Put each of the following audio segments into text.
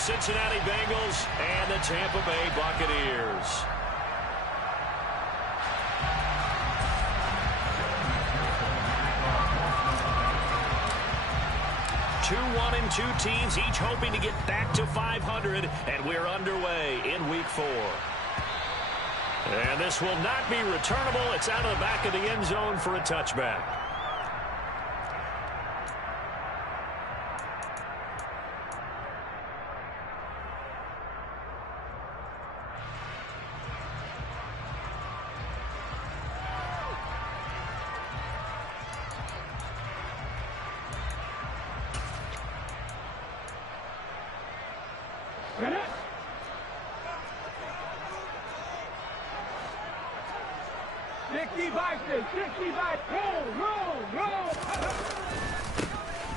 Cincinnati Bengals and the Tampa Bay Buccaneers. Two teams, each hoping to get back to 500, and we're underway in Week 4. And this will not be returnable. It's out of the back of the end zone for a touchback.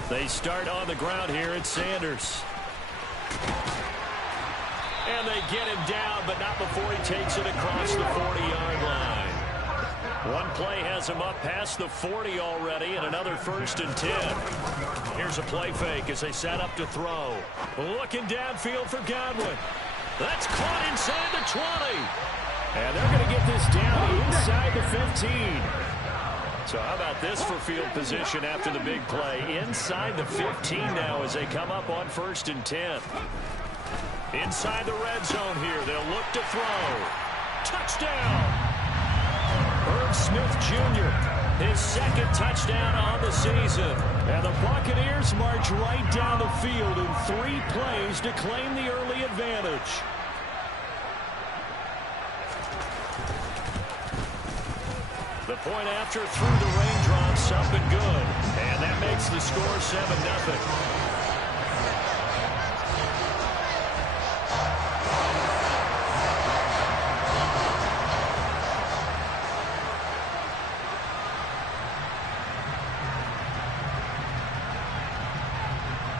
They start on the ground here at Sanders. And they get him down, but not before he takes it across the 40-yard line. One play has him up past the 40 already, and another 1st and 10. Here's a play fake as they set up to throw. Looking downfield for Godwin. That's caught inside the 20. And they're going to get this down inside the 15. So how about this for field position after the big play? Inside the 15 now as they come up on 1st and 10. Inside the red zone here. They'll look to throw. Touchdown! Herb Smith Jr., his 2nd touchdown on the season. And the Buccaneers march right down the field in 3 plays to claim the early advantage. The point after through the raindrops, up and good. And that makes the score 7-0.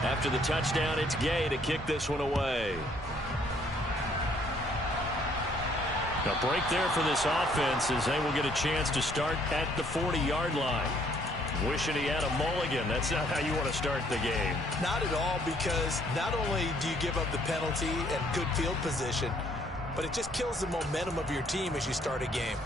After the touchdown, it's Gay to kick this one away. A break there for this offense as they will get a chance to start at the 40-yard line. Wishing he had a mulligan. That's not how you want to start the game. Not at all, because not only do you give up the penalty and good field position, but it just kills the momentum of your team as you start a game.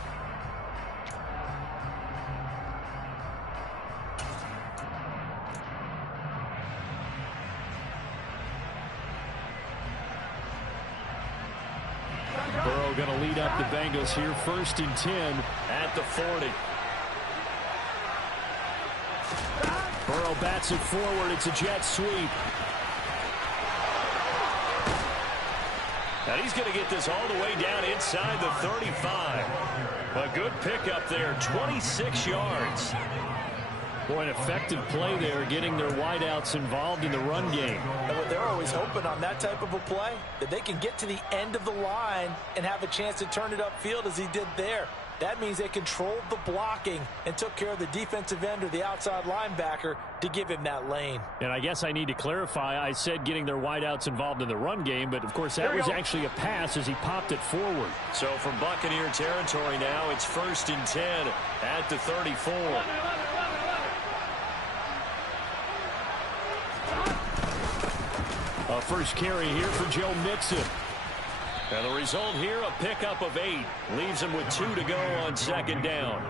Burrow going to lead up the Bengals here, 1st and 10 at the 40. Burrow bats it forward. It's a jet sweep. And he's going to get this all the way down inside the 35. A good pickup there, 26 yards. Boy, an effective play there, getting their wideouts involved in the run game. And what they're always hoping on that type of a play, that they can get to the end of the line and have a chance to turn it upfield as he did there. That means they controlled the blocking and took care of the defensive end or the outside linebacker to give him that lane. And I guess I need to clarify, I said getting their wideouts involved in the run game, but of course that was actually a pass as he popped it forward. So from Buccaneer territory now, it's 1st and 10 at the 34. A first carry here for Joe Mixon. And the result here, a pickup of 8. Leaves him with 2 to go on 2nd down.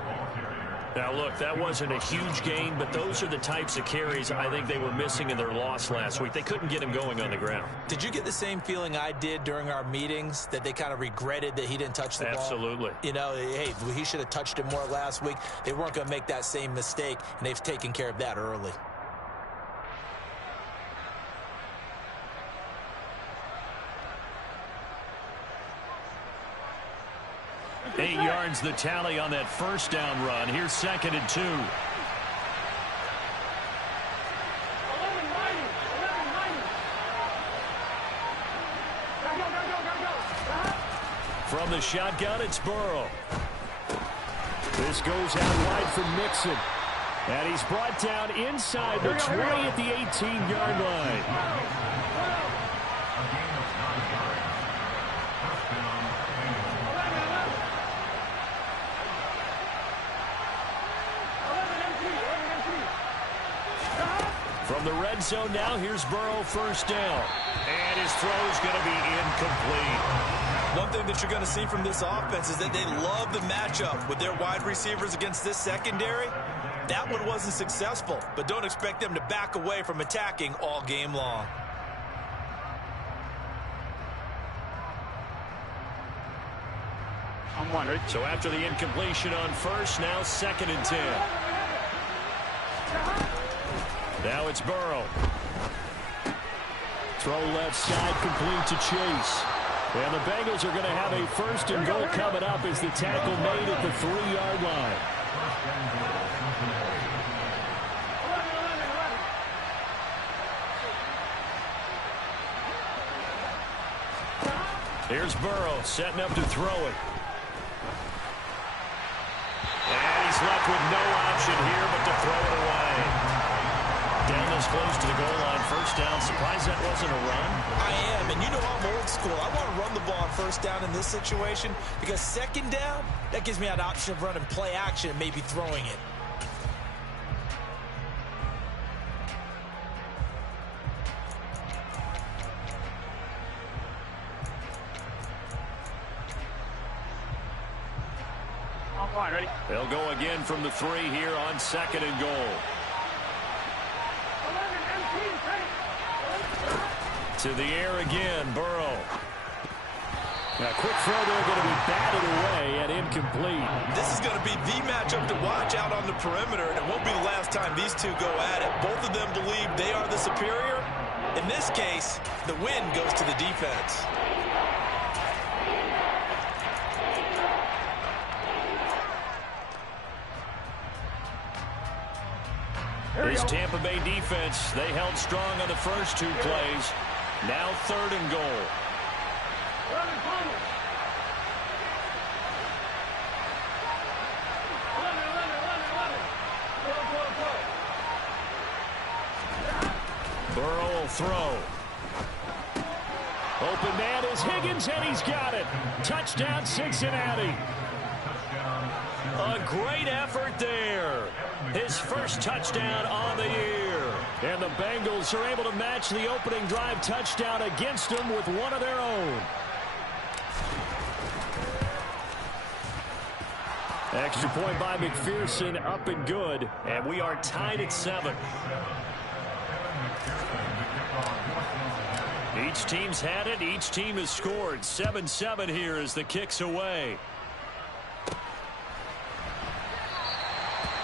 Now, look, that wasn't a huge gain, but those are the types of carries I think they were missing in their loss last week. They couldn't get him going on the ground. Did you get the same feeling I did during our meetings, that they kind of regretted that he didn't touch the ball? Absolutely. You know, hey, he should have touched it more last week. They weren't going to make that same mistake, and they've taken care of that early. 8 yards the tally on that first down run. Here's 2nd and 2. From the shotgun, it's Burrow. This goes out wide for Mixon. And he's brought down inside the 20 at the 18-yard line. From the red zone now, here's Burrow, first down. And his throw's going to be incomplete. One thing that you're going to see from this offense is that they love the matchup with their wide receivers against this secondary. That one wasn't successful, but don't expect them to back away from attacking all game long. So after the incompletion on first, now 2nd and 10. Now it's Burrow. Throw left side, complete to Chase. And the Bengals are going to have a 1st and goal coming up as the tackle made at the 3-yard line. Here's Burrow setting up to throw it. And he's left with no option here but to throw it away. Down this close to the goal line, 1st down. Surprised that wasn't a run? I am, and you know I'm old school. I want to run the ball on 1st down in this situation because 2nd down, that gives me an option of running play action and maybe throwing it. Ready? They'll go again from the 3 here on 2nd and goal. To the air again, Burrow. A quick throw there going to be batted away and incomplete. This is going to be the matchup to watch out on the perimeter, and it won't be the last time these two go at it. Both of them believe they are the superior. In this case, the win goes to the defense. This Tampa Bay defense, they held strong on the first 2 plays. Now 3rd and goal. Burrow will throw. Open man is Higgins, and he's got it. Touchdown, Cincinnati. A great effort there. His 1st touchdown on the year. And the Bengals are able to match the opening drive touchdown against them with one of their own. Extra point by McPherson, up and good. And we are tied at 7. Each team's had it. Each team has scored. 7-7 here as the kick's away.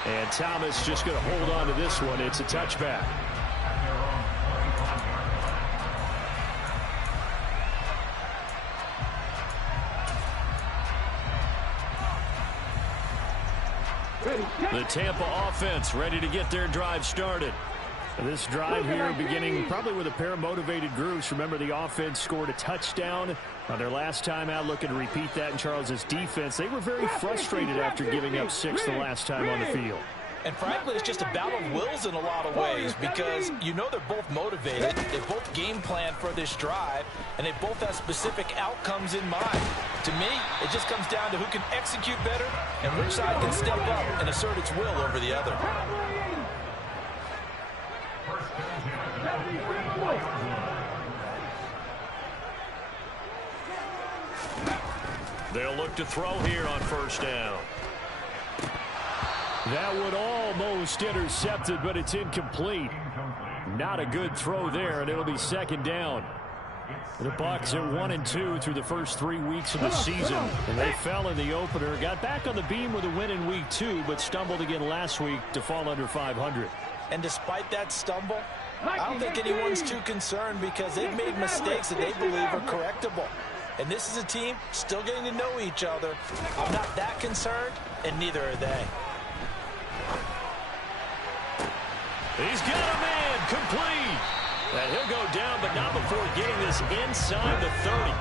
And Thomas just going to hold on to this one. It's a touchback. The Tampa offense ready to get their drive started. This drive here beginning probably with a pair of motivated groups. Remember, the offense scored a touchdown on their last time out. Looking to repeat that in Charles' defense. They were very frustrated after giving up 6 the last time on the field. And frankly, it's just a battle of wills in a lot of ways because you know they're both motivated. They both game plan for this drive, and they both have specific outcomes in mind. To me, it just comes down to who can execute better and which side can step up and assert its will over the other. They'll look to throw here on 1st down. That one almost intercepted, but it's incomplete. Not a good throw there, and it'll be 2nd down. The Bucs are 1-2 through the first 3 weeks of the season, and they fell in the opener. Got back on the beam with a win in week 2, but stumbled again last week to fall under 500. And despite that stumble, I don't think anyone's too concerned because they've made mistakes that they believe are correctable. And this is a team still getting to know each other. I'm not that concerned, and neither are they. He's got a man, complete. And he'll go down, but not before getting this inside the 30.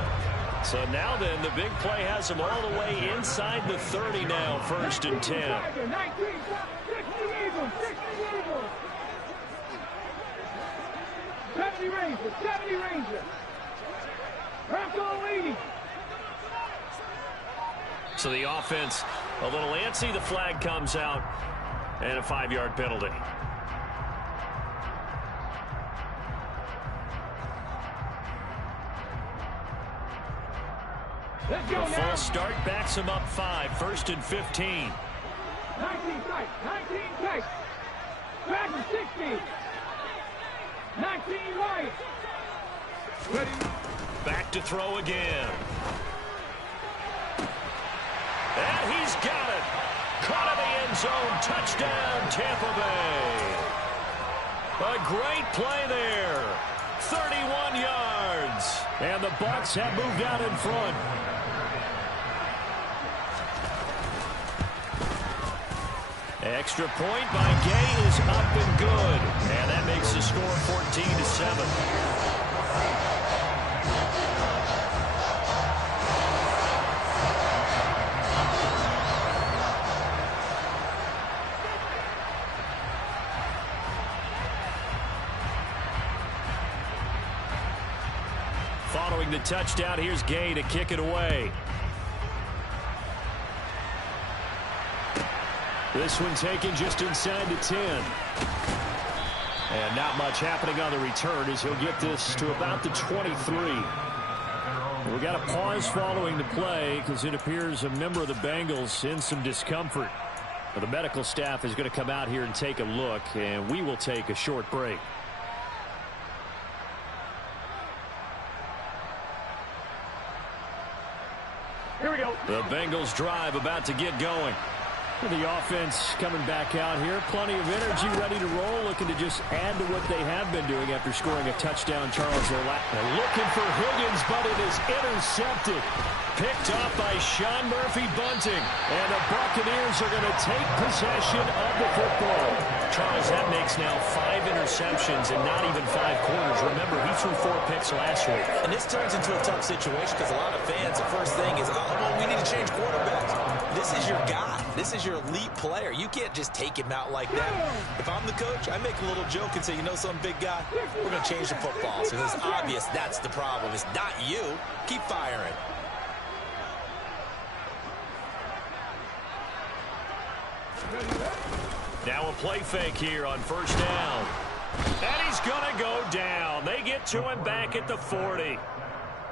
So now then, the big play has him all the way inside the 30 now, 1st and 10. So the offense a little antsy. The flag comes out and a 5-yard penalty. The false start backs him up 5, 1st and 15. 19 strikes, 19 strikes. Back to 60. 19 right. Ready. Back to throw again. And he's got it. Caught in the end zone. Touchdown, Tampa Bay. A great play there. 31 yards. And the Bucs have moved out in front. Extra point by Gay is up and good. And that makes the score 14-7. Following the touchdown, here's Gay to kick it away. This one taken just inside the 10. And not much happening on the return as he'll get this to about the 23. We got a pause following the play because it appears a member of the Bengals in some discomfort. But the medical staff is going to come out here and take a look, and we will take a short break. Here we go. The Bengals drive about to get going. The offense coming back out here. Plenty of energy, ready to roll. Looking to just add to what they have been doing after scoring a touchdown. Charles looking for Higgins, but it is intercepted. Picked off by Sean Murphy-Bunting. And the Buccaneers are going to take possession of the football. Charles, that makes now 5 interceptions in not even 5 quarters. Remember, he threw 4 picks last week. And this turns into a tough situation because a lot of fans, the first thing is, oh, well, we need to change quarterbacks. This is your guy. This is your elite player. You can't just take him out like that. If I'm the coach, I make a little joke and say, you know something, big guy? We're going to change the football. So it's obvious that's the problem. It's not you. Keep firing. Now a play fake here on first down. And he's going to go down. They get to him back at the 40.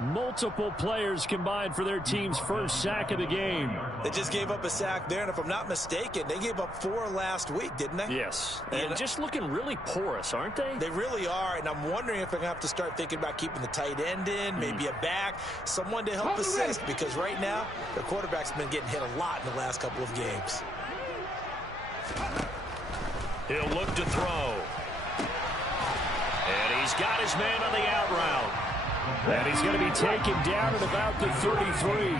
Multiple players combined for their team's first sack of the game. They just gave up a sack there, and if I'm not mistaken, they gave up 4 last week, didn't they? Yes. And just looking really porous, aren't they? They really are, and I'm wondering if they're going to have to start thinking about keeping the tight end in, maybe a back, someone to help assist, because right now, their quarterback's been getting hit a lot in the last couple of games. He'll look to throw. And he's got his man on the out route. And he's going to be taken down at about the 33.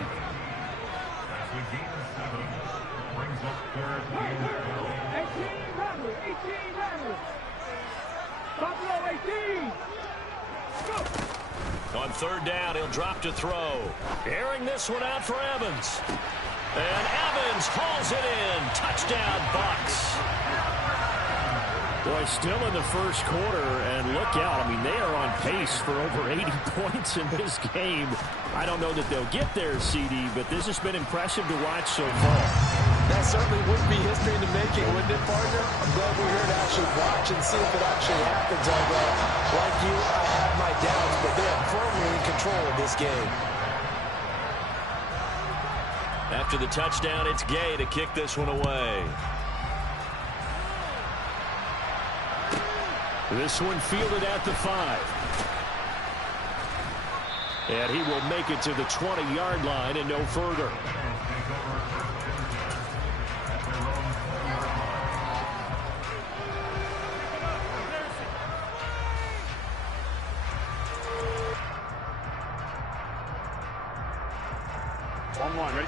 On third down, he'll drop to throw. Airing this one out for Evans. And Evans hauls it in. Touchdown, Bucs. Boy, still in the first quarter, and look out. I mean, they are on pace for over 80 points in this game. I don't know that they'll get there, CD, but this has been impressive to watch so far. That certainly would be history in the making, wouldn't it, partner? I'm glad we're here to actually watch and see if it actually happens. Although, like you, I have my doubts, but they are firmly in control of this game. After the touchdown, it's Gay to kick this one away. This one fielded at the 5. And he will make it to the 20-yard line and no further.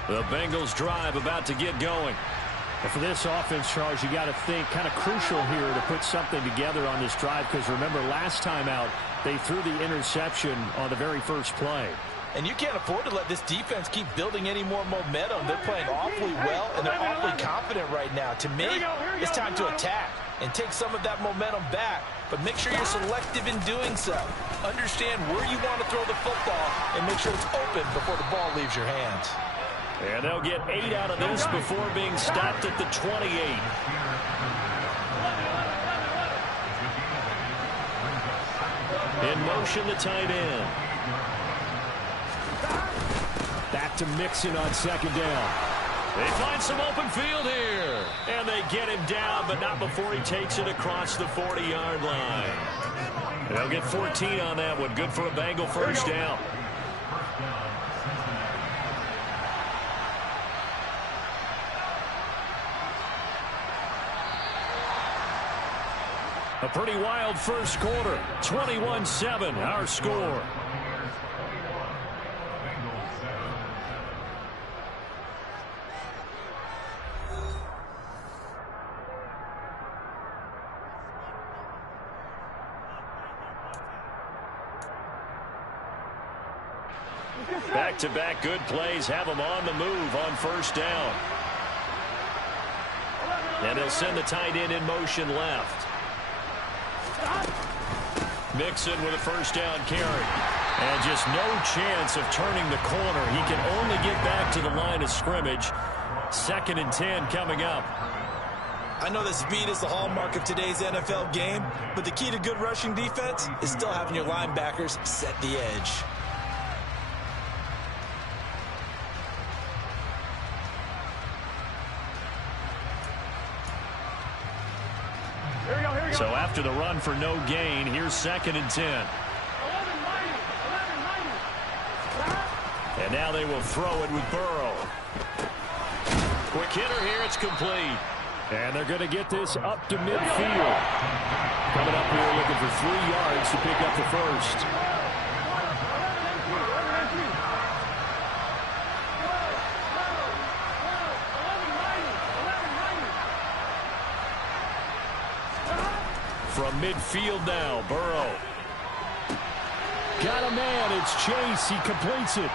The Bengals drive about to get going. But for this offense, Charles, you got to think kind of crucial here to put something together on this drive, because remember, last time out, they threw the interception on the very first play. And you can't afford to let this defense keep building any more momentum. They're playing awfully well, and they're awfully confident right now. To me, it's time to attack and take some of that momentum back, but make sure you're selective in doing so. Understand where you want to throw the football and make sure it's open before the ball leaves your hands. And they'll get 8 out of this before being stopped at the 28. In motion, the tight end. Back back to Mixon on second down. They find some open field here. And they get him down, but not before he takes it across the 40-yard line. They'll get 14 on that one. Good for a Bengal first down. A pretty wild first quarter. 21-7, our score. Back-to-back good plays have them on the move on first down. And he'll send the tight end in motion left. Mixon with a first down carry. And just no chance of turning the corner. He can only get back to the line of scrimmage. 2nd and 10 coming up. I know that speed is the hallmark of today's NFL game, but the key to good rushing defense is still having your linebackers set the edge. So after the run for no gain, here's 2nd and 10. And now they will throw it with Burrow. Quick hitter here, it's complete. And they're going to get this up to midfield. Coming up here looking for 3 yards to pick up the first. From midfield now, Burrow. Got a man, it's Chase, he completes it.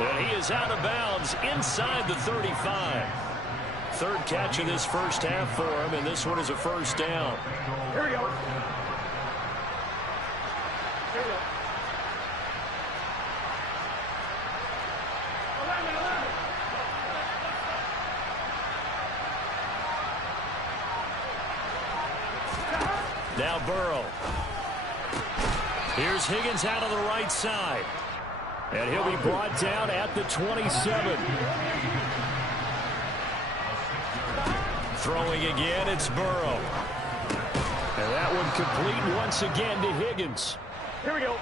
And he is out of bounds inside the 35. 3rd catch of this first half for him, and this one is a first down. Here we go. Here we go. 11. Now Burrow. Here's Higgins out of the right side. And he'll be brought down at the 27. Throwing again, it's Burrow. And that one complete once again to Higgins. Here we go.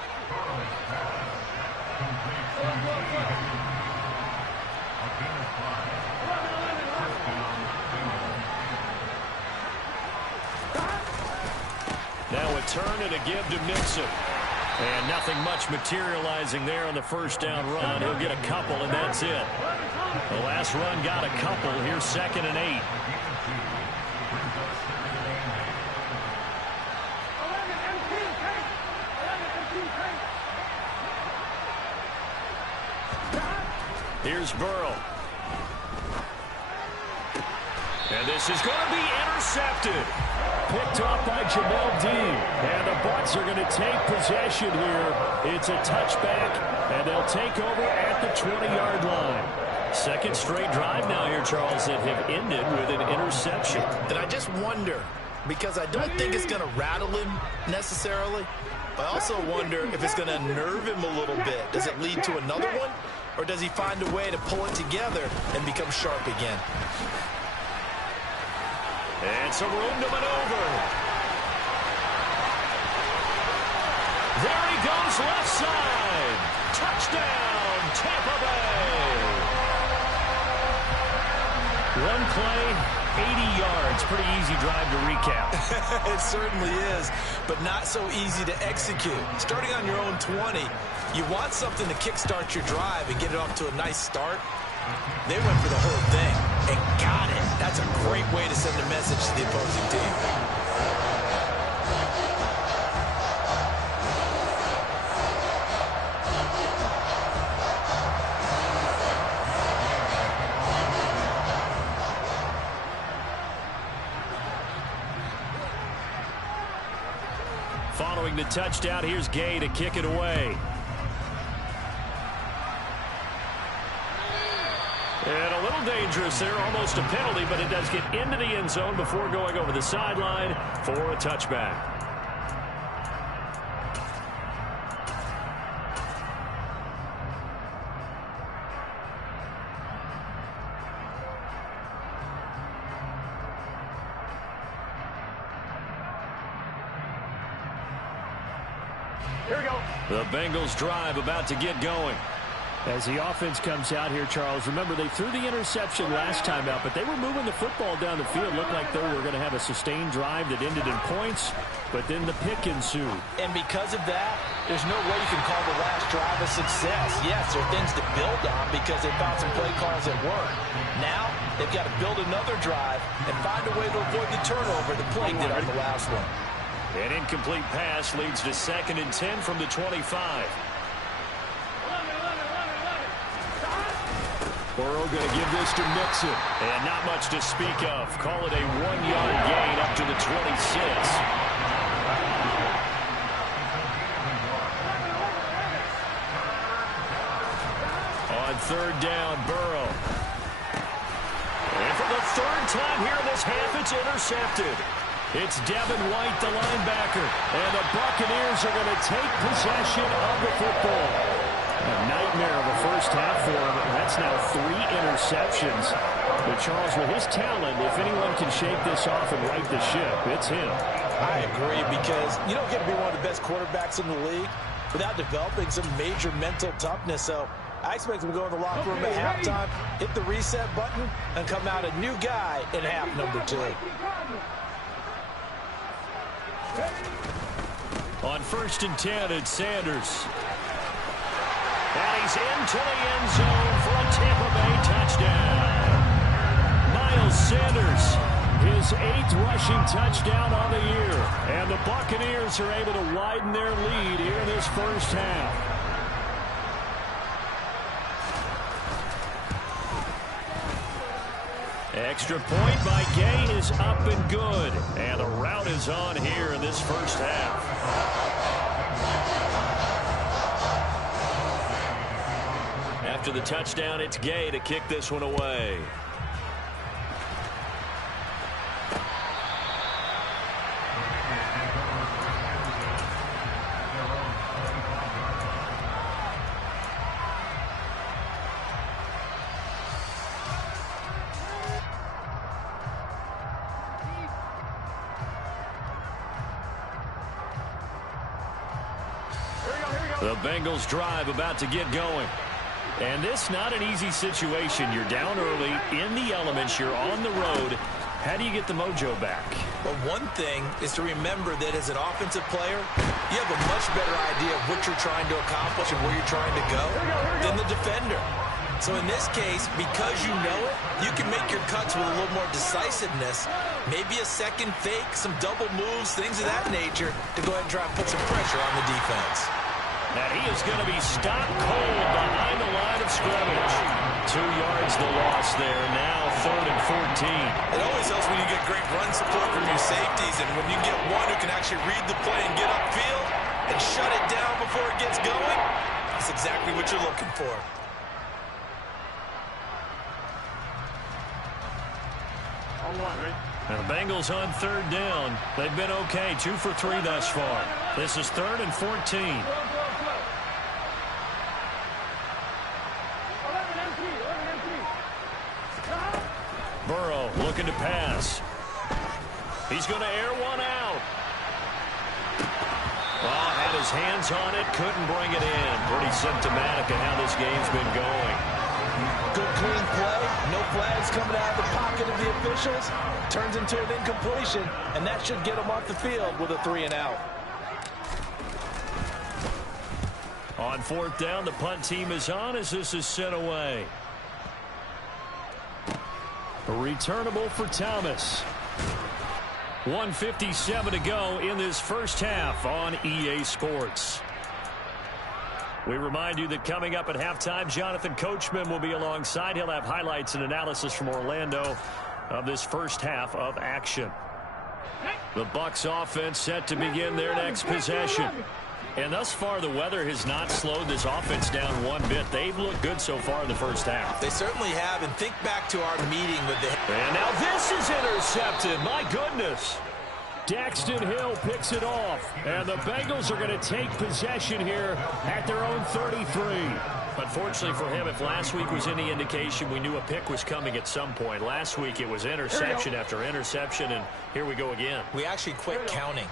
Now a turn and a give to Mixon. And nothing much materializing there on the first down run. He'll get a couple, and that's it. The last run got a couple. Here's 2nd and 8. Here's Burrow. And this is going to be intercepted. Picked off by Jamel Dean. And the Bucs are going to take possession here. It's a touchback, and they'll take over at the 20-yard line. 2nd straight drive now here, Charles, that have ended with an interception. And I just wonder, because I don't think it's going to rattle him necessarily, I also wonder if it's going to nerve him a little bit. Does it lead to another one, or does he find a way to pull it together and become sharp again? And some room to maneuver. There he goes, left side. Touchdown, Tampa Bay. One play, 80 yards. Pretty easy drive to recap. It certainly is, but not so easy to execute. Starting on your own 20, you want something to kickstart your drive and get it off to a nice start. They went for the whole thing and got it. That's a great way to send a message to the opposing team. Following the touchdown, here's Gay to kick it away. And a little dangerous there, almost a penalty, but it does get into the end zone before going over the sideline for a touchback. Here we go. The Bengals drive about to get going. As the offense comes out here, Charles, remember they threw the interception last time out, but they were moving the football down the field. Looked like they were going to have a sustained drive that ended in points, but then the pick ensued. And because of that, there's no way you can call the last drive a success. Yes, there are things to build on because they found some play calls that work. Now, they've got to build another drive and find a way to avoid the turnover the play did on the last one. An incomplete pass leads to 2nd and 10 from the 25. Burrow going to give this to Mixon. And not much to speak of. Call it a 1-yard gain up to the 26. On 3rd down, Burrow. And for the 3rd time here in this half, it's intercepted. It's Devin White, the linebacker. And the Buccaneers are going to take possession of the football. A nightmare of a first half for him. That's now 3 interceptions. But Charles, with his talent, if anyone can shake this off and right the ship, it's him. I agree, because you don't get to be one of the best quarterbacks in the league without developing some major mental toughness. So I expect him to go in the locker room at halftime, hit the reset button, and come out a new guy in half number 2. On 1st and 10, it's Sanders. And he's into the end zone for a Tampa Bay touchdown. Miles Sanders, his 8th rushing touchdown on the year. And the Buccaneers are able to widen their lead here in this first half. Extra point by Gay is up and good. And the route is on here in this first half. After the touchdown, it's Gay to kick this one away. The Bengals drive about to get going. And this not an easy situation. You're down early, in the elements, you're on the road. How do you get the mojo back? Well, one thing is to remember that as an offensive player, you have a much better idea of what you're trying to accomplish and where you're trying to go than the defender. So in this case, because you know it, you can make your cuts with a little more decisiveness. Maybe a second fake, some double moves, things of that nature to go ahead and try and put some pressure on the defense. And he is going to be stopped cold behind the line of scrimmage. 2 yards the loss there. Now 3rd and 14. It always helps when you get great run support from your safeties, and when you get one who can actually read the play and get upfield and shut it down before it gets going, that's exactly what you're looking for. And the Bengals on 3rd down. They've been okay, 2 for 3 thus far. This is 3rd and 14. Burrow looking to pass. He's going to air one out. Oh, had his hands on it, couldn't bring it in. Pretty symptomatic of how this game's been going. Good clean play, no flags coming out of the pocket of the officials. Turns into an incompletion, and that should get him off the field with a 3 and out. On 4th down, the punt team is on as this is sent away. Returnable for Thomas. 1:57 to go in this first half on EA Sports. We remind you that coming up at halftime, Jonathan Coachman will be alongside. He'll have highlights and analysis from Orlando of this first half of action. The Bucs offense set to begin their next possession. And thus far, the weather has not slowed this offense down one bit. They've looked good so far in the first half. They certainly have, and think back to our meeting with the... And now this is intercepted. My goodness. Daxton Hill picks it off. And the Bengals are going to take possession here at their own 33. Unfortunately for him, if last week was any indication, we knew a pick was coming at some point. Last week it was interception after interception, and here we go again. We actually quit counting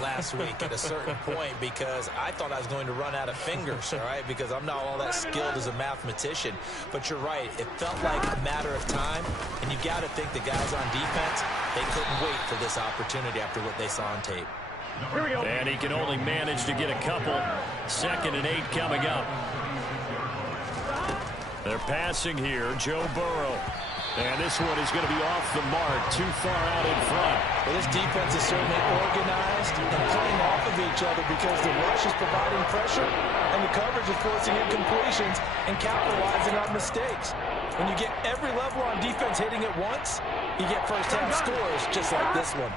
last week at a certain point because I thought I was going to run out of fingers, all right, because I'm not all that skilled as a mathematician. But you're right. It felt like a matter of time, and you got to think the guys on defense, they couldn't wait for this opportunity after what they saw on tape. Here we go. And he can only manage to get a couple. 2nd and 8 coming up. They're passing here, Joe Burrow. And this one is going to be off the mark, too far out in front. Well, this defense is certainly organized and playing off of each other because the rush is providing pressure and the coverage is forcing incompletions and capitalizing on mistakes. When you get every level on defense hitting at once, you get first-half scores just like this one.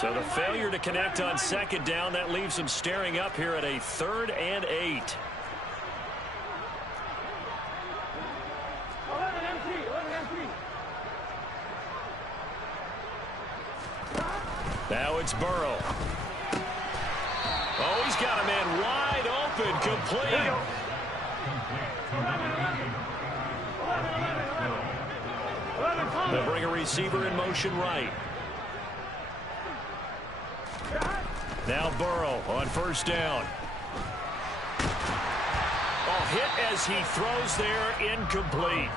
So the failure to connect on 2nd down, that leaves them staring up here at a 3rd and 8. Now it's Burrow. Oh, he's got a man wide open, complete. They'll bring a receiver in motion right. Now Burrow on 1st down. Oh, hit as he throws there, incomplete.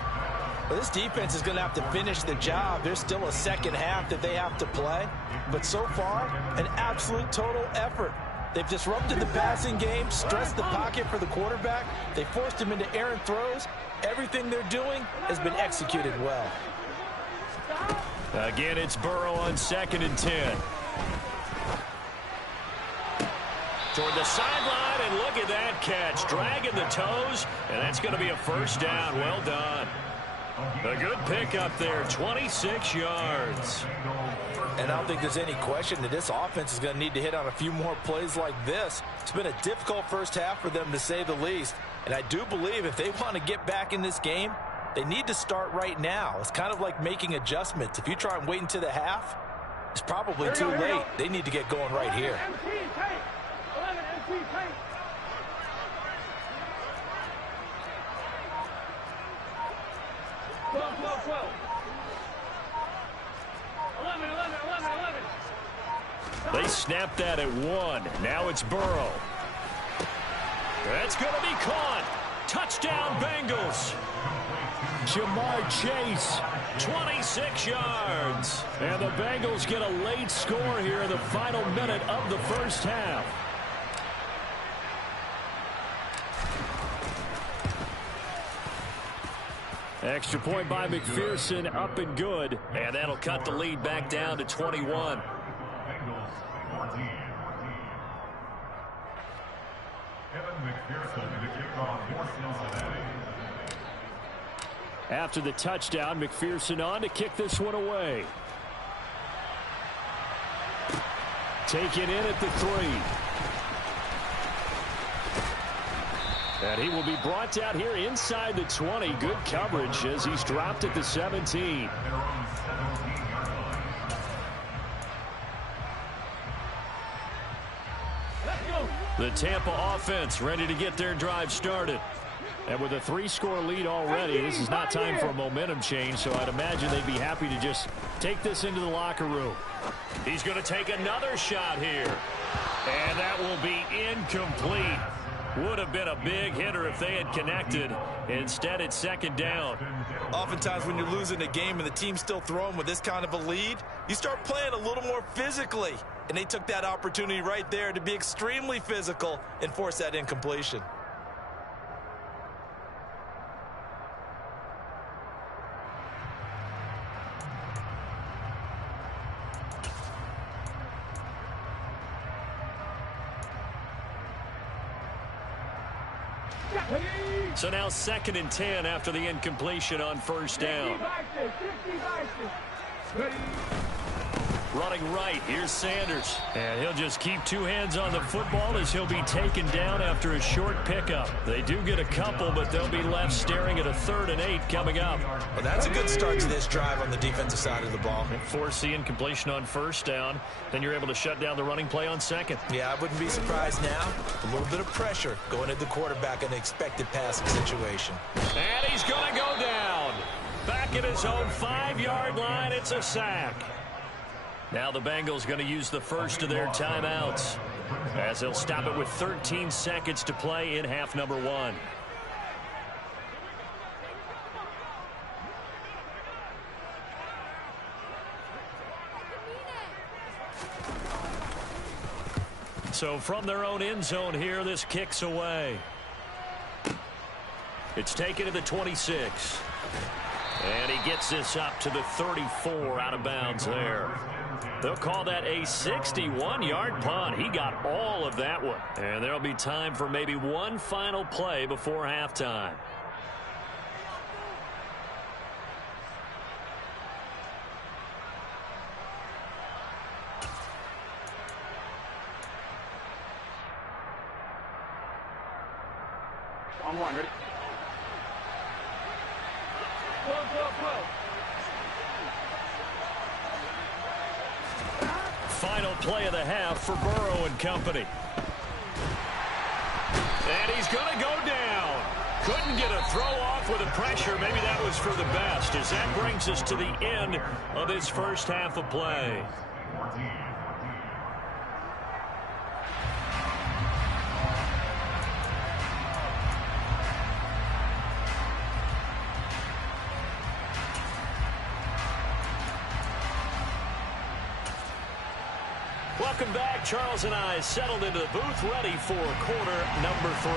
Well, this defense is going to have to finish the job. There's still a 2nd half that they have to play. But so far, an absolute total effort. They've disrupted the passing game, stressed the pocket for the quarterback. They forced him into errant throws. Everything they're doing has been executed well. Again, it's Burrow on 2nd and 10. Toward the sideline, and look at that catch. Dragging the toes, and that's going to be a 1st down. Well done. A good pick up there, 26 yards. And I don't think there's any question that this offense is going to need to hit on a few more plays like this. It's been a difficult first half for them, to say the least. And I do believe if they want to get back in this game, they need to start right now. It's kind of like making adjustments. If you try and wait until the half, it's probably too late. They need to get going right here. They snapped that at 1. Now it's Burrow. That's going to be caught. Touchdown, Bengals. Jamar Chase. 26 yards. And the Bengals get a late score here in the final minute of the 1st half. Extra point by McPherson, up and good. And that'll cut the lead back down to 21. After the touchdown, McPherson on to kick this one away. Taken in at the 3. And he will be brought down here inside the 20. Good coverage as he's dropped at the 17. The Tampa offense ready to get their drive started. And with a 3-score lead already, this is not time for a momentum change, so I'd imagine they'd be happy to just take this into the locker room. He's going to take another shot here. And that will be incomplete. Would have been a big hitter if they had connected. Instead, it's 2nd down. Oftentimes when you're losing a game and the team's still throwing with this kind of a lead, you start playing a little more physically. And they took that opportunity right there to be extremely physical and force that incompletion. So now 2nd and 10 after the incompletion on 1st down. Running right, here's Sanders. And he'll just keep two hands on the football as he'll be taken down after a short pickup. They do get a couple, but they'll be left staring at a 3rd and 8 coming up. Well, that's a good start to this drive on the defensive side of the ball. Force the incompletion on 1st down. Then you're able to shut down the running play on 2nd. Yeah, I wouldn't be surprised now. A little bit of pressure going at the quarterback in an expected passing situation. And he's going to go down. Back at his own 5-yard line, it's a sack. Now the Bengals going to use the first of their timeouts as they'll stop it with 13 seconds to play in half number 1. So from their own end zone here, this kicks away. It's taken to the 26. And he gets this up to the 34 out of bounds there. They'll call that a 61-yard punt. He got all of that one. And there'll be time for maybe one final play before halftime. On one, ready? Final play of the half for Burrow and company. And he's going to go down. Couldn't get a throw off with the pressure. Maybe that was for the best, as that brings us to the end of this first half of play. Welcome back. Charles and I settled into the booth, ready for quarter number 3.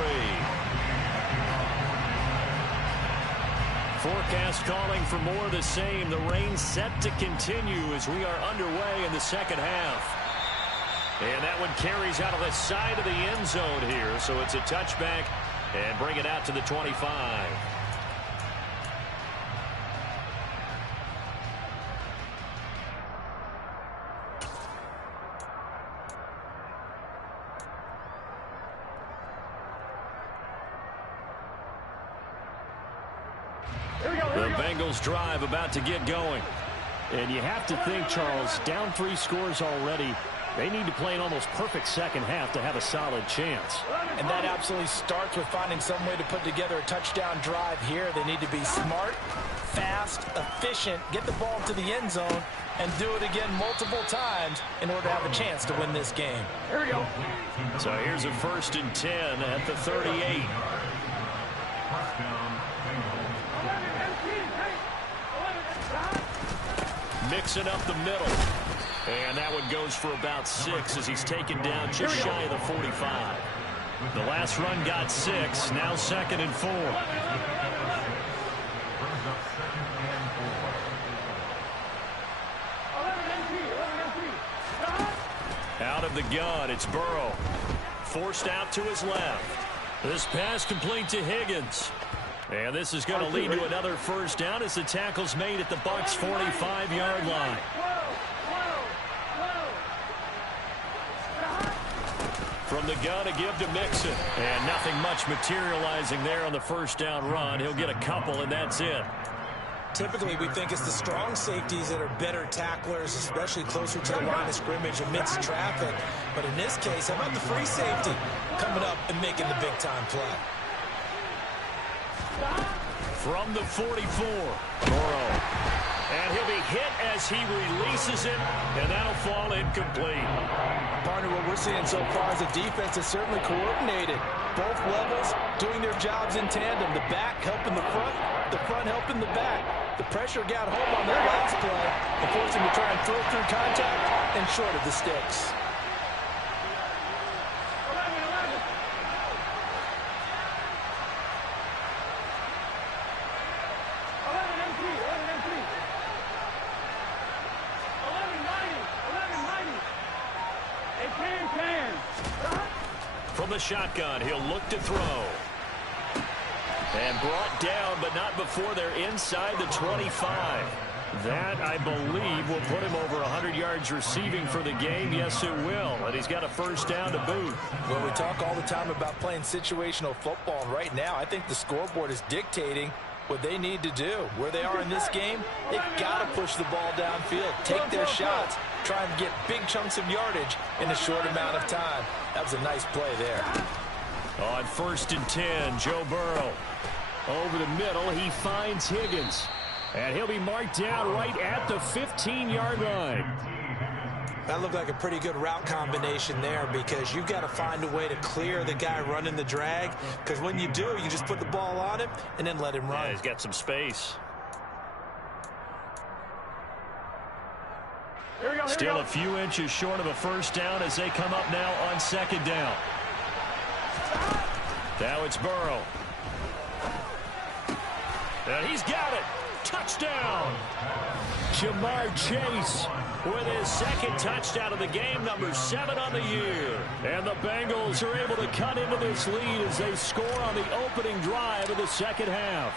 Forecast calling for more of the same. The rain set to continue as we are underway in the second half. And that one carries out of the side of the end zone here. So it's a touchback and bring it out to the 25. The Bengals drive about to get going. And you have to think, Charles, down 3 scores already. They need to play an almost perfect second half to have a solid chance. And that absolutely starts with finding some way to put together a touchdown drive here. They need to be smart, fast, efficient, get the ball to the end zone, and do it again multiple times in order to have a chance to win this game. Here we go. So here's a 1st and 10 at the 38. Mixing up the middle. And that one goes for about 6 as he's taken down just shy of the 45. The last run got 6. Now 2nd and 4. Out of the gun, it's Burrow. Forced out to his left. This pass complete to Higgins. And this is going to lead to another 1st down as the tackle's made at the Bucs' 45-yard line. From the gun, a give to Mixon. And nothing much materializing there on the 1st down run. He'll get a couple, and that's it. Typically, we think it's the strong safeties that are better tacklers, especially closer to the line of scrimmage amidst traffic. But in this case, how about the free safety coming up and making the big-time play? From the 44, Burrow. And he'll be hit as he releases it, and that'll fall incomplete. Partner, what we're seeing so far is the defense is certainly coordinated. Both levels doing their jobs in tandem. The back helping the front helping the back. The pressure got home on that last play and forced him to try and throw through contact and short of the sticks. From the shotgun, he'll look to throw. And brought down, but not before they're inside the 25. That, I believe, will put him over 100 yards receiving for the game. Yes, it will. And he's got a first down to boot. Well, we talk all the time about playing situational football. And right now, I think the scoreboard is dictating what they need to do. Where they are in this game, they've got to push the ball downfield, take their shots, try and get big chunks of yardage in a short amount of time. That was a nice play there. On 1st and 10, Joe Burrow. Over the middle, he finds Higgins. And he'll be marked down right at the 15-yard line. That looked like a pretty good route combination there, because you've got to find a way to clear the guy running the drag, because when you do, you just put the ball on him and then let him run. Yeah, he's got some space. Still a few inches short of a first down as they come up now on 2nd down. Now it's Burrow. And he's got it. Touchdown. Jamar Chase with his 2nd touchdown of the game, number 7 on the year. And the Bengals are able to cut into this lead as they score on the opening drive of the second half.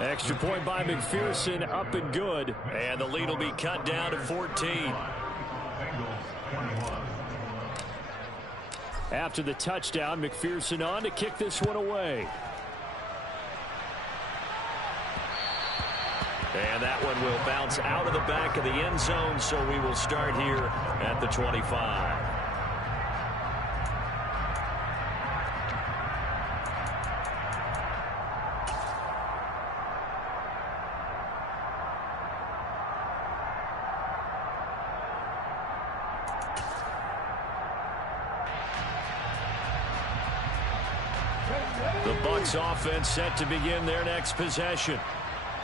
Extra point by McPherson, up and good. And the lead will be cut down to 14. After the touchdown, McPherson on to kick this one away. And that one will bounce out of the back of the end zone, so we will start here at the 25. The Bucs offense set to begin their next possession.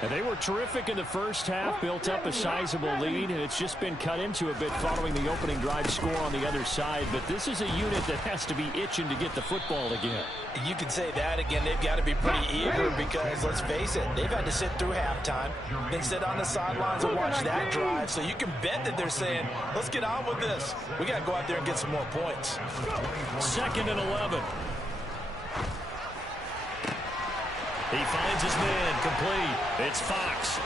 And they were terrific in the first half, built up a sizable lead, and it's just been cut into a bit following the opening drive score on the other side. But this is a unit that has to be itching to get the football again. You can say that again. They've got to be pretty eager because, let's face it, they've had to sit through halftime, then sit on the sidelines and watch that drive. So you can bet that they're saying, let's get on with this. We got to go out there and get some more points. 2nd and 11. He finds his man, complete. It's Fox.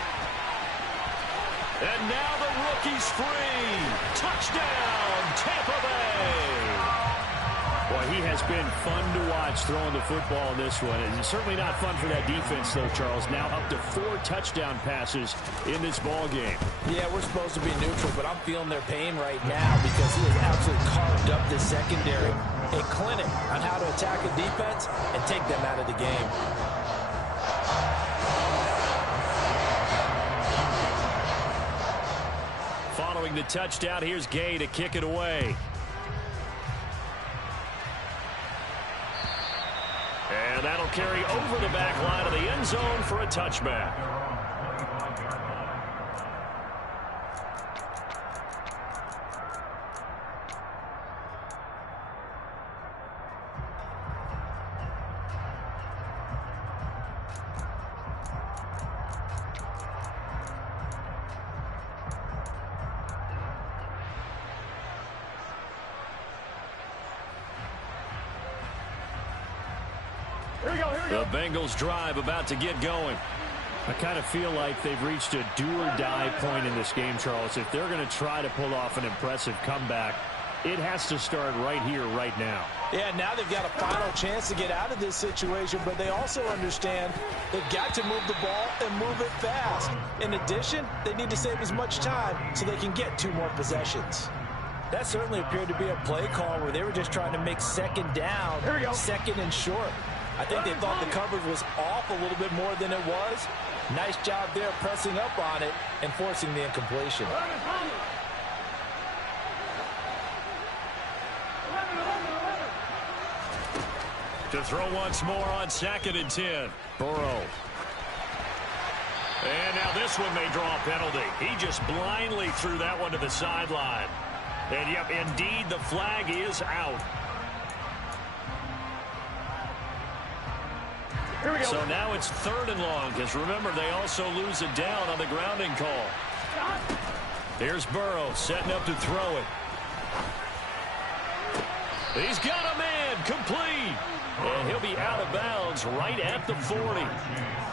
And now the rookie's free. Touchdown, Tampa Bay. Boy, he has been fun to watch throwing the football in this one. It's certainly not fun for that defense, though, Charles. Now up to 4 touchdown passes in this ball game. Yeah, we're supposed to be neutral, but I'm feeling their pain right now because he has absolutely carved up this secondary. A clinic on how to attack a defense and take them out of the game. Following the touchdown, here's Gay to kick it away. And that'll carry over the back line of the end zone for a touchback. The Bengals drive about to get going. I kind of feel like they've reached a do-or-die point in this game, Charles. If they're going to try to pull off an impressive comeback, it has to start right here, right now. Yeah, now they've got a final chance to get out of this situation, but they also understand they've got to move the ball and move it fast. In addition, they need to save as much time so they can get 2 more possessions. That certainly appeared to be a play call where they were just trying to make 2nd down, 2nd and short. I think they thought the coverage was off a little bit more than it was. Nice job there pressing up on it and forcing the incompletion. To throw once more on 2nd and 10. Burrow. And now this one may draw a penalty. He just blindly threw that one to the sideline. And yep, indeed, the flag is out. So now it's 3rd and long, because remember, they also lose it down on the grounding call. Here's Burrow setting up to throw it. He's got a man, complete. And he'll he'll be out of bounds right at the 40.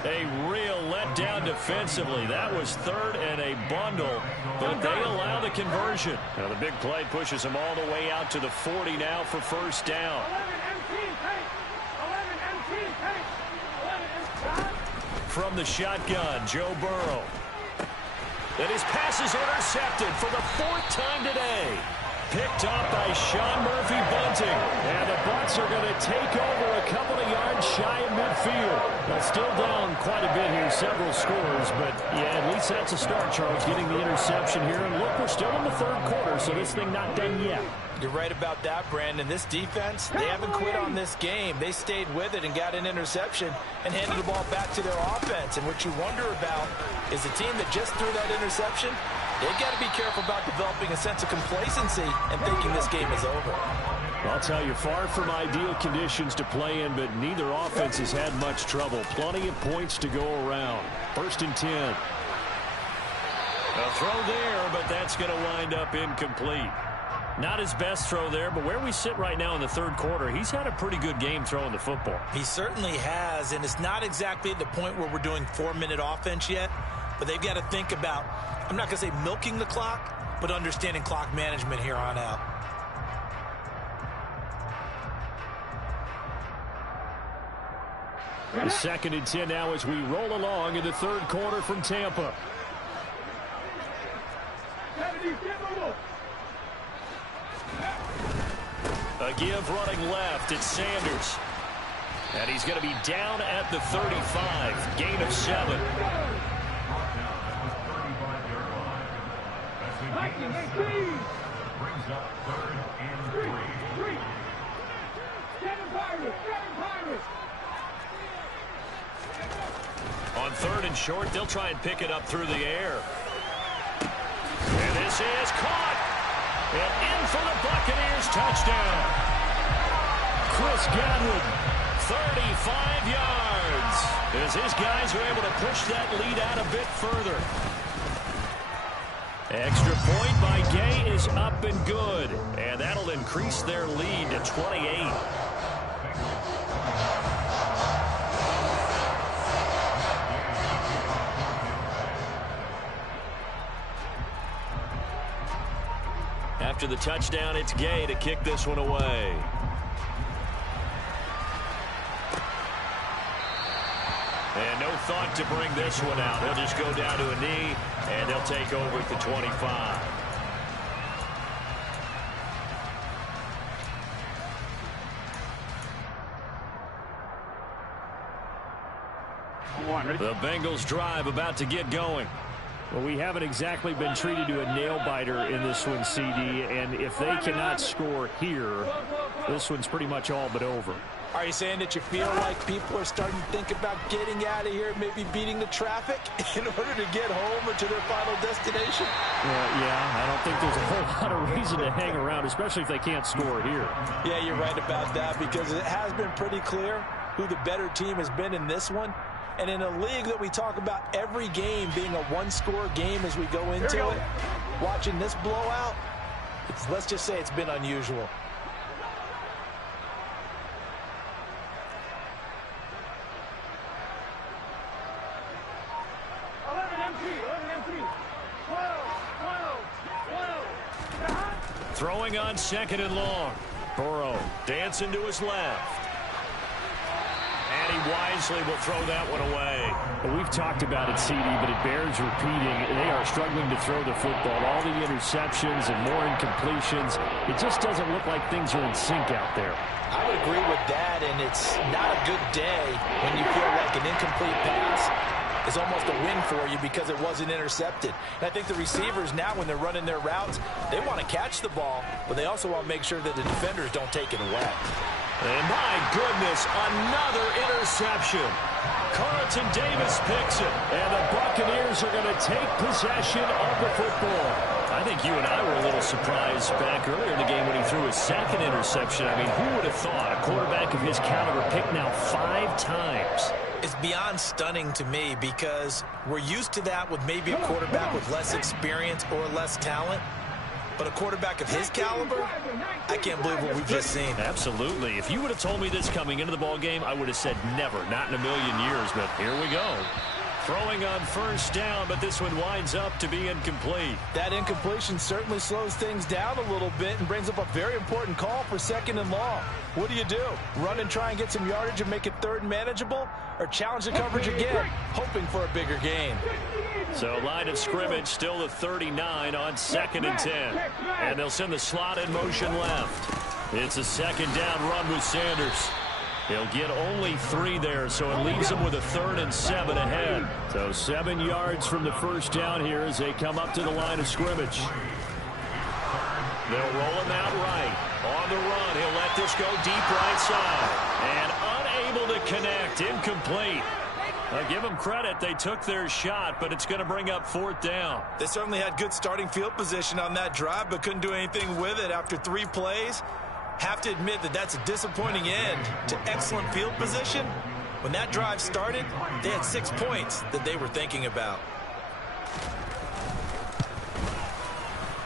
A real letdown defensively. That was third and a bundle, but they allow the conversion. Now the big play pushes them all the way out to the 40 now for first down. From the shotgun, Joe Burrow. And his pass is intercepted for the 4th time today. Picked off by Sean Murphy-Bunting. And the Bucs are going to take over a couple of yards shy of midfield. Now still down quite a bit here, several scores, but yeah, at least that's a start, Charles, getting the interception here. And look, we're still in the 3rd quarter, so this thing not done yet. You're right about that, Brandon. This defense, they haven't quit on this game. They stayed with it and got an interception and handed the ball back to their offense. And what you wonder about is the team that just threw that interception, they've got to be careful about developing a sense of complacency and thinking this game is over. I'll tell you, far from ideal conditions to play in, but neither offense has had much trouble. Plenty of points to go around. 1st and 10. A throw there, but that's going to wind up incomplete. Not his best throw there, but where we sit right now in the 3rd quarter, he's had a pretty good game throwing the football. He certainly has, and it's not exactly at the point where we're doing 4-minute offense yet, but they've got to think about, I'm not going to say milking the clock, but understanding clock management here on out. The 2nd and 10 now as we roll along in the 3rd quarter from Tampa. A give running left. It's Sanders. And he's going to be down at the 35. Gain of 7. Brings up 3rd and 3. On 3rd and short, they'll try and pick it up through the air. And this is caught. And in for the Buccaneers touchdown. Chris Godwin. 35 yards. As his guys are able to push that lead out a bit further. Extra point by Gay is up and good. And that'll increase their lead to 28. After the touchdown, it's Gay to kick this one away. And no thought to bring this one out. He'll just go down to a knee, and they'll take over at the 25. The Bengals drive about to get going. Well, we haven't exactly been treated to a nail-biter in this one, CD, and if they cannot score here, this one's pretty much all but over. Are you saying that you feel like people are starting to think about getting out of here, maybe beating the traffic in order to get home or to their final destination? Yeah, I don't think there's a whole lot of reason to hang around, especially if they can't score here. Yeah, you're right about that, because it has been pretty clear who the better team has been in this one. And in a league that we talk about every game being a one-score game as we go into it, watching this blowout, let's just say it's been unusual. Throwing on 2nd and long. Burrow dancing to his left. And he wisely will throw that one away. Well, we've talked about it, CD, but it bears repeating. They are struggling to throw the football. All the interceptions and more incompletions. It just doesn't look like things are in sync out there. I would agree with that, and it's not a good day when you feel like an incomplete pass is almost a win for you because it wasn't intercepted. And I think the receivers now, when they're running their routes, they want to catch the ball, but they also want to make sure that the defenders don't take it away. And my goodness, another interception. Carlton Davis picks it. And the Buccaneers are going to take possession of the football. I think you and I were a little surprised back earlier in the game when he threw his 2nd interception. I mean, who would have thought a quarterback of his caliber picked now 5 times? It's beyond stunning to me because we're used to that with maybe a quarterback with less experience or less talent. But a quarterback of his caliber, I can't believe what we've just seen. Absolutely. If you would have told me this coming into the ball game, I would have said never, not in a million years. But here we go. Throwing on first down, but this one winds up to be incomplete. That incompletion certainly slows things down a little bit and brings up a very important call for 2nd and long. What do? Run and try and get some yardage and make it 3rd and manageable? Or challenge the coverage again, hoping for a bigger gain? So line of scrimmage still the 39 on 2nd and 10. And they'll send the slot in motion left. It's a 2nd down run with Sanders. He'll get only 3 there, so it leaves him with a 3rd and 7 ahead. So 7 yards from the first down here as they come up to the line of scrimmage. They'll roll him out right. On the run, he'll let this go deep right side. And unable to connect, incomplete. I'll give them credit. They took their shot, but it's going to bring up 4th down. They certainly had good starting field position on that drive, but couldn't do anything with it after 3 plays. Have to admit that that's a disappointing end to excellent field position. When that drive started, they had 6 points that they were thinking about.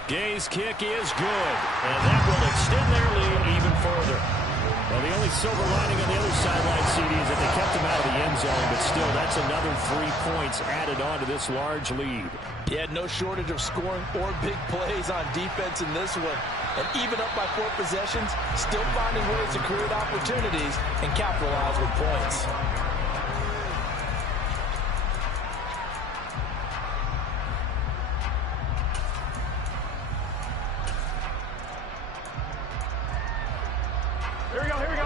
Gay's kick is good, and that will extend their lead even further. Well, the only silver lining on the other sideline, CD, is that they kept him out of the end zone, but still, that's another 3 points added on to this large lead. He had no shortage of scoring or big plays on defense in this one. And even up by 4 possessions, still finding ways to create opportunities and capitalize with points.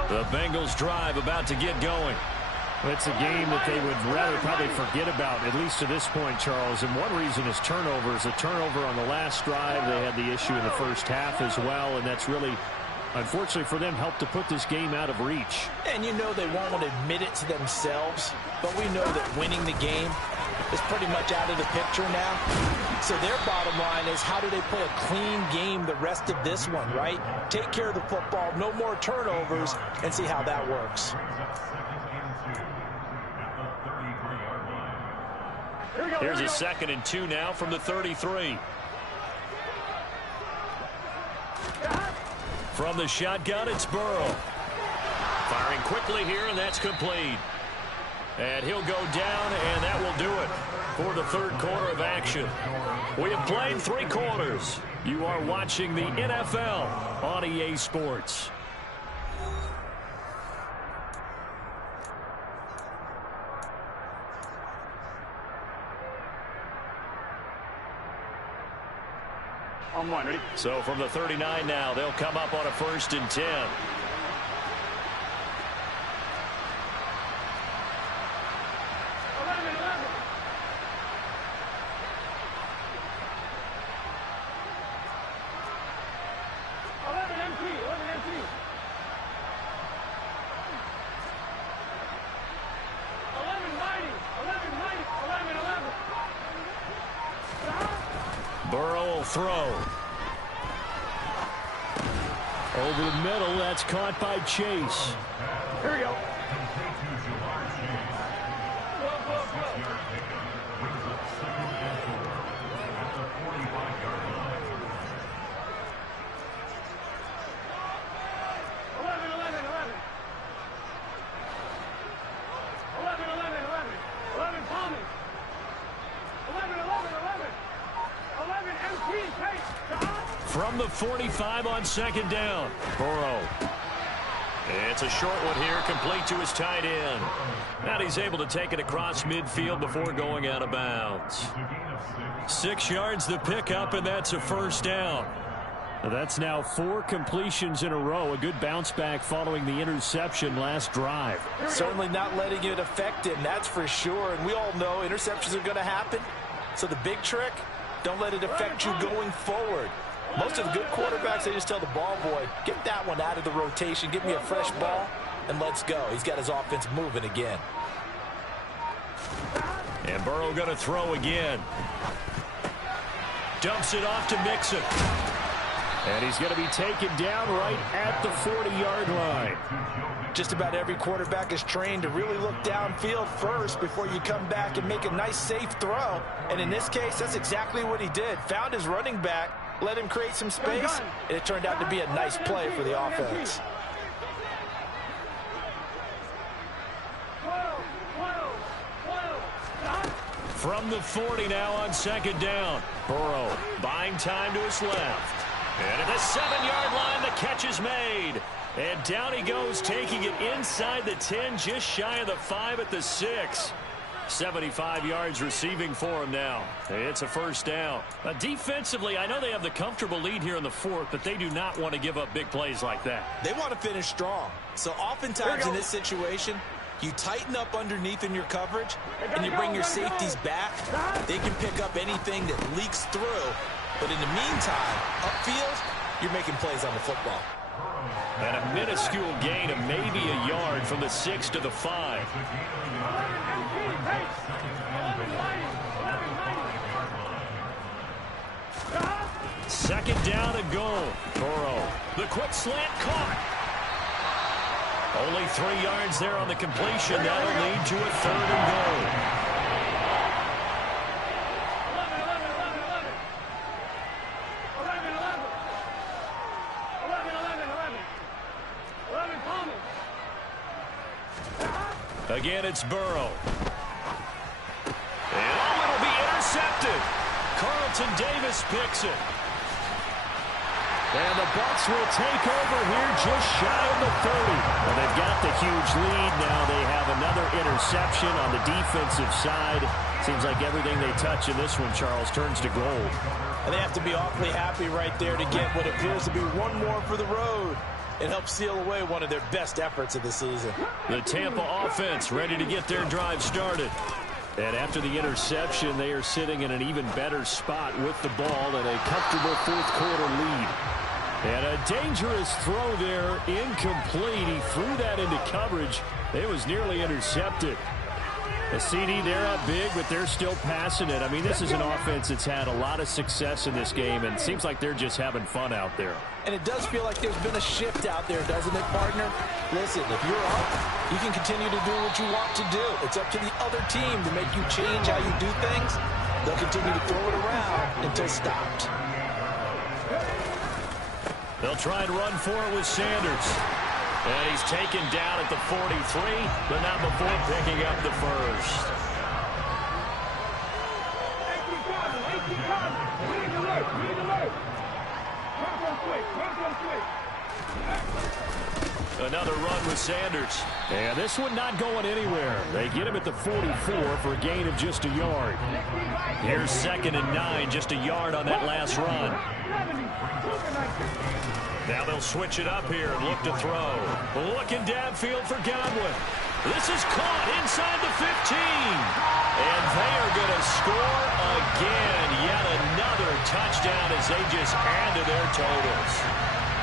The Bengals drive about to get going. It's a game that they would rather probably forget about, at least to this point, Charles. And one reason is turnovers. A turnover on the last drive. They had the issue in the first half as well, and that's really, unfortunately for them, helped to put this game out of reach. And you know they won't want to admit it to themselves, but we know that winning the game is pretty much out of the picture now. So their bottom line is, how do they play a clean game the rest of this one, right? Take care of the football, no more turnovers, and see how that works. Here's a 2nd and 2 now from the 33. From the shotgun, it's Burrow. Firing quickly here, and that's complete. And he'll go down, and that will do it for the 3rd quarter of action. We have played 3 quarters. You are watching the NFL on EA Sports. So from the 39 now, they'll come up on a 1st and 10. Burrow will throw. Over the middle, that's caught by Chase. Here we go. From the 45 on 2nd down. Burrow. It's a short one here, complete to his tight end. Now he's able to take it across midfield before going out of bounds. 6 yards the pickup, and that's a 1st down. That's now 4 completions in a row. A good bounce back following the interception last drive. Certainly not letting it affect him, that's for sure. And we all know interceptions are going to happen. So the big trick, don't let it affect you going forward. Most of the good quarterbacks, they just tell the ball boy, get that one out of the rotation, give me a fresh ball, and let's go. He's got his offense moving again. And Burrow going to throw again. Dumps it off to Mixon. And he's going to be taken down right at the 40-yard line. Just about every quarterback is trained to really look downfield first before you come back and make a nice, safe throw. And in this case, that's exactly what he did. Found his running back, let him create some space, and it turned out to be a nice play for the offense. From the 40 now on second down. Burrow buying time to his left. And at the 7-yard line, the catch is made. And down he goes, taking it inside the 10, just shy of the 5 at the 6. 75 yards receiving for him now. It's a first down. Defensively, I know they have the comfortable lead here in the 4th, but they do not want to give up big plays like that. They want to finish strong. So oftentimes in this situation, you tighten up underneath in your coverage, and you bring your safeties back. They can pick up anything that leaks through. But in the meantime, upfield, you're making plays on the football. And a minuscule gain of maybe a yard from the 6 to the 5. Second down and goal. Burrow, the quick slant caught. Only 3 yards there on the completion. That'll lead to a 3rd and goal. Again, it's Burrow. And it'll be intercepted. Carlton Davis picks it. And the Bucs will take over here just shy of the 30. Well, they've got the huge lead. Now they have another interception on the defensive side. Seems like everything they touch in this one, Charles, turns to gold. And they have to be awfully happy right there to get what appears to be one more for the road. It helps seal away one of their best efforts of the season. The Tampa offense ready to get their drive started. And after the interception, they are sitting in an even better spot with the ball and a comfortable 4th quarter lead. And a dangerous throw there, incomplete. He threw that into coverage. It was nearly intercepted. The CD, they're up big, but they're still passing it. I mean, this is an offense that's had a lot of success in this game, and it seems like they're just having fun out there. And it does feel like there's been a shift out there, doesn't it, partner? Listen, if you're up, you can continue to do what you want to do. It's up to the other team to make you change how you do things. They'll continue to throw it around until stopped. They'll try and run for it with Sanders. And he's taken down at the 43, but not before picking up the first. Another run with Sanders. And this one not going anywhere. They get him at the 44 for a gain of just a yard. Here's 2nd and 9, just a yard on that last run. Now they'll switch it up here and look to throw. Looking downfield for Godwin. This is caught inside the 15. And they are going to score again. Yet another touchdown as they just add to their totals.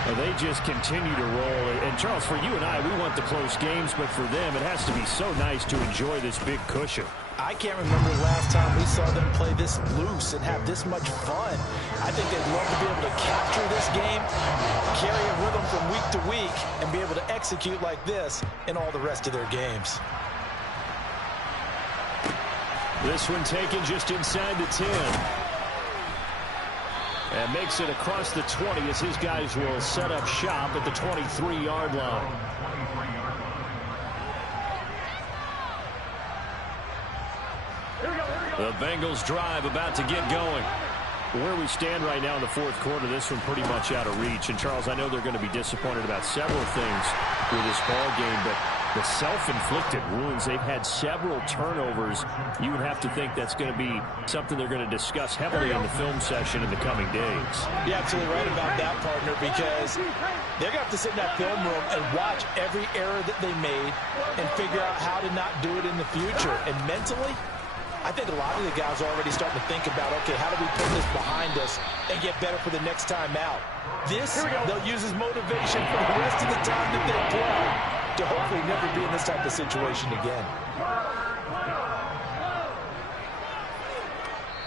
Well, they just continue to roll. And, Charles, for you and I, we want the close games, but for them, it has to be so nice to enjoy this big cushion. I can't remember the last time we saw them play this loose and have this much fun. I think they'd love to be able to capture this game, carry a rhythm from week to week, and be able to execute like this in all the rest of their games. This one taken just inside the 10. And makes it across the 20 as his guys will set up shop at the 23-yard line. The Bengals drive about to get going. Where we stand right now in the 4th quarter, this one pretty much out of reach. And, Charles, I know they're going to be disappointed about several things with this ball game, but the self-inflicted wounds, they've had several turnovers. You would have to think that's going to be something they're going to discuss heavily in the film session in the coming days. You're absolutely right about that, partner, because they're going to have to sit in that film room and watch every error that they made and figure out how to not do it in the future. And mentally, I think a lot of the guys are already starting to think about, okay, how do we put this behind us and get better for the next time out? This, they'll use as motivation for the rest of the time that they play to hopefully never be in this type of situation again.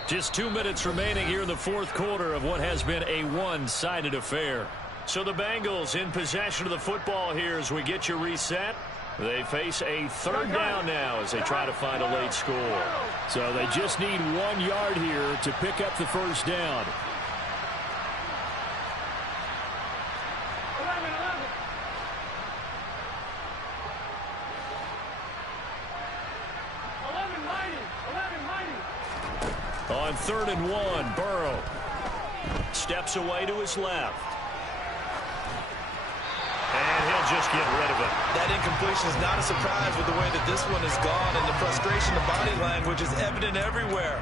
Just 2 minutes remaining here in the 4th quarter of what has been a one-sided affair. So the Bengals in possession of the football here as we get you reset. They face a 3rd down now as they try to find a late score. So they just need 1 yard here to pick up the first down. On 3rd and 1, Burrow steps away to his left. And he'll just get rid of it. That incompletion is not a surprise with the way that this one has gone, and the frustration of body language is evident everywhere.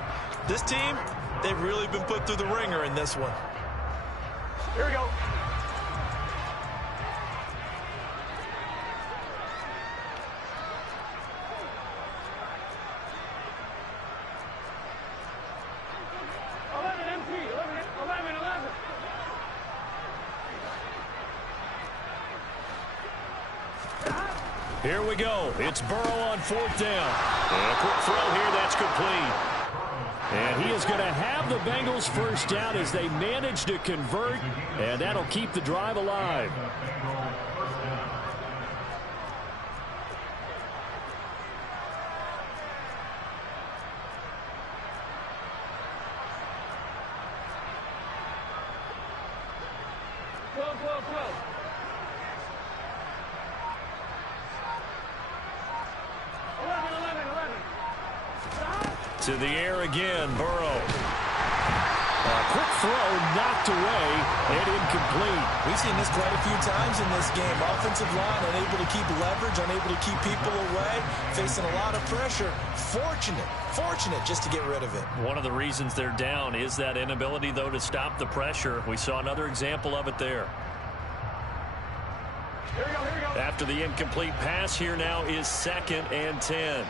This team, they've really been put through the ringer in this one. Here we go. Here we go. It's Burrow on 4th down. And a quick throw here. That's complete. And he is going to have the Bengals first down as they manage to convert. And that'll keep the drive alive. To the air again, Burrow. A quick throw knocked away and incomplete. We've seen this quite a few times in this game. Offensive line unable to keep leverage, unable to keep people away, facing a lot of pressure. Fortunate just to get rid of it. One of the reasons they're down is that inability, though, to stop the pressure. We saw another example of it there. Here we go. After the incomplete pass, here now is 2nd and 10.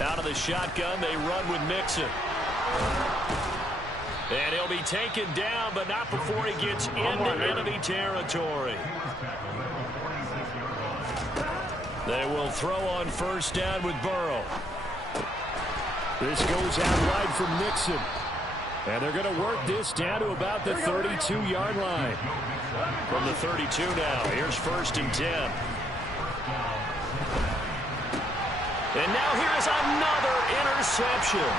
Out of the shotgun, they run with Mixon. And he'll be taken down, but not before he gets into enemy territory. They will throw on 1st down with Burrow. This goes out wide from Mixon. And they're going to work this down to about the 32-yard line. From the 32 now, here's 1st and 10. And now here is another interception.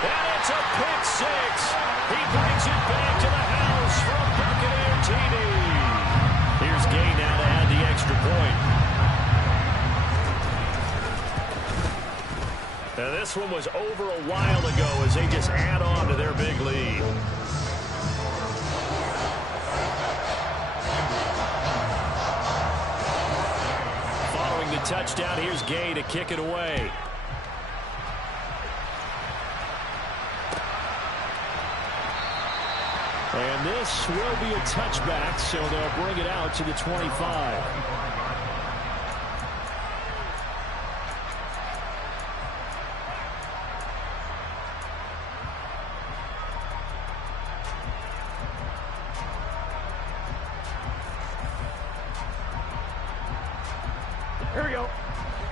And it's a pick six. He brings it back to the house from Buccaneer TD. Here's Gay now to add the extra point. Now this one was over a while ago as they just add on to their big lead. Touchdown. Here's Gay to kick it away. And this will be a touchback, so they'll bring it out to the 25.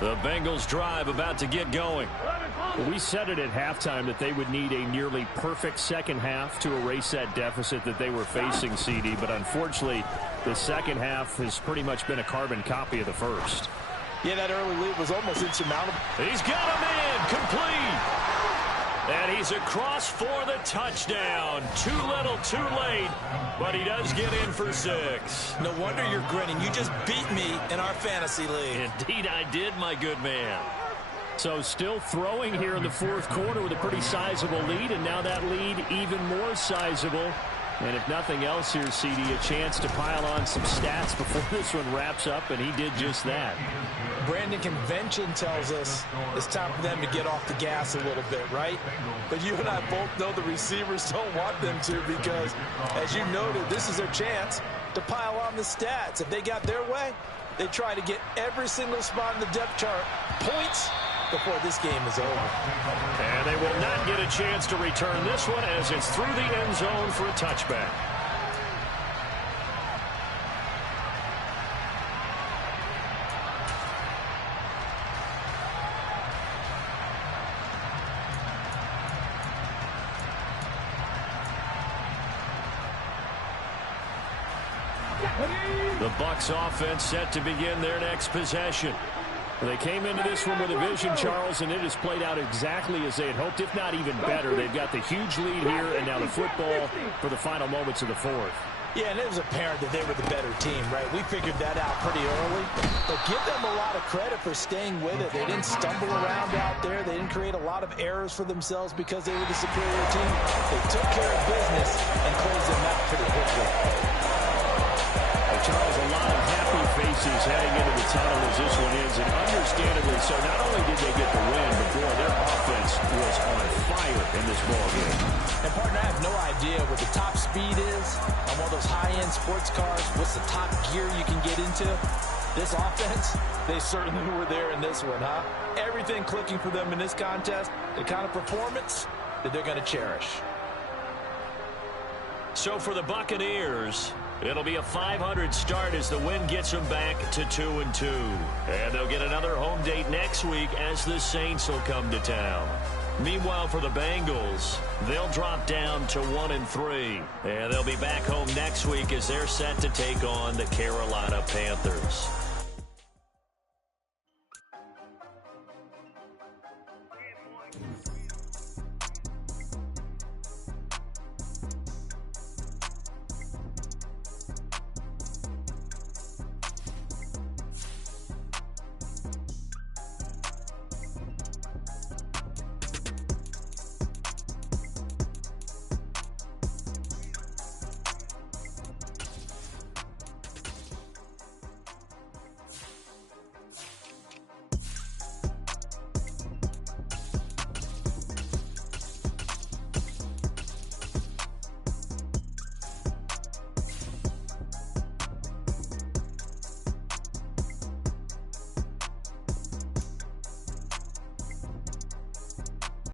The Bengals drive about to get going. We said it at halftime that they would need a nearly perfect second half to erase that deficit that they were facing, CD. But unfortunately, the second half has pretty much been a carbon copy of the first. Yeah, that early lead was almost insurmountable. He's got him in, complete. And he's across for the touchdown. Too little, too late, but he does get in for 6. No wonder you're grinning. You just beat me in our fantasy league. Indeed I did, my good man. So still throwing here in the 4th quarter with a pretty sizable lead, and now that lead even more sizable. And if nothing else here, CD, a chance to pile on some stats before this one wraps up, and he did just that. Brandon, convention tells us it's time for them to get off the gas a little bit, right? But you and I both know the receivers don't want them to because, as you noted, this is their chance to pile on the stats. If they got their way, they try to get every single spot in the depth chart points before this game is over. And they will not get a chance to return this one as it's through the end zone for a touchback. The Bucs offense set to begin their next possession. They came into this one with a vision, Charles, and it has played out exactly as they had hoped, if not even better. They've got the huge lead here, and now the football for the final moments of the fourth. Yeah, and it was apparent that they were the better team, right? We figured that out pretty early. But give them a lot of credit for staying with it. They didn't stumble around out there. They didn't create a lot of errors for themselves because they were the superior team. They took care of business and closed them out pretty quickly. Charles, a lot of happy faces heading into the tunnel as this one ends, and understandably so. Not only did they get the win, but boy, their offense was on fire in this ballgame. And partner, I have no idea what the top speed is on one of those high-end sports cars. What's the top gear you can get into? This offense, they certainly were there in this one, huh? Everything clicking for them in this contest, the kind of performance that they're going to cherish. So for the Buccaneers, it'll be a 500 start as the win gets them back to 2-2. And they'll get another home date next week as the Saints will come to town. Meanwhile, for the Bengals, they'll drop down to 1-3. And they'll be back home next week as they're set to take on the Carolina Panthers.